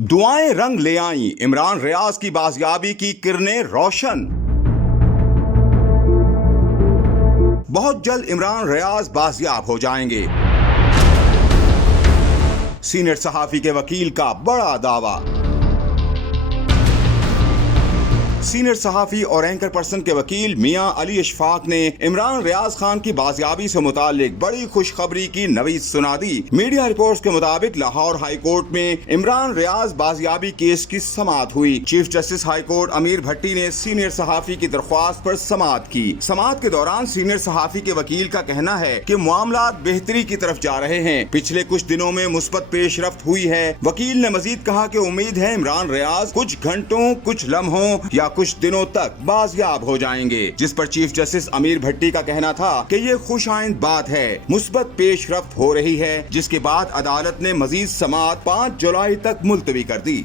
दुआएं रंग ले आईं, इमरान रियाज की बाजियाबी की किरणें रोशन। बहुत जल्द इमरान रियाज बाजियाब हो जाएंगे। सीनियर सहाफी के वकील का बड़ा दावा। सीनियर सहाफी और एंकर पर्सन के वकील मियां अली इशफाक ने इमरान रियाज खान की बाजियाबी से मुतालिक बड़ी खुशखबरी की नवीद सुना दी। मीडिया रिपोर्ट्स के मुताबिक लाहौर हाई कोर्ट में इमरान रियाज बाजियाबी केस की समाअत हुई। चीफ जस्टिस हाई कोर्ट अमीर भट्टी ने सीनियर सहाफी की दरख्वास्त पर समाअत की। समाअत के दौरान सीनियर सहाफी के वकील का कहना है कि मामला बेहतरी की तरफ जा रहे हैं। पिछले कुछ दिनों में मुस्बत पेशरफ्त हुई है। वकील ने मजीद कहा कि उम्मीद है इमरान रियाज कुछ घंटों, कुछ लम्हों या कुछ दिनों तक बाजियाब हो जाएंगे, जिस पर चीफ जस्टिस अमीर भट्टी का कहना था कि ये खुशाइंद बात है। मुस्बत पेशरफ्त हो रही है, जिसके बाद अदालत ने मजीद समाअत 5 जुलाई तक मुलतवी कर दी।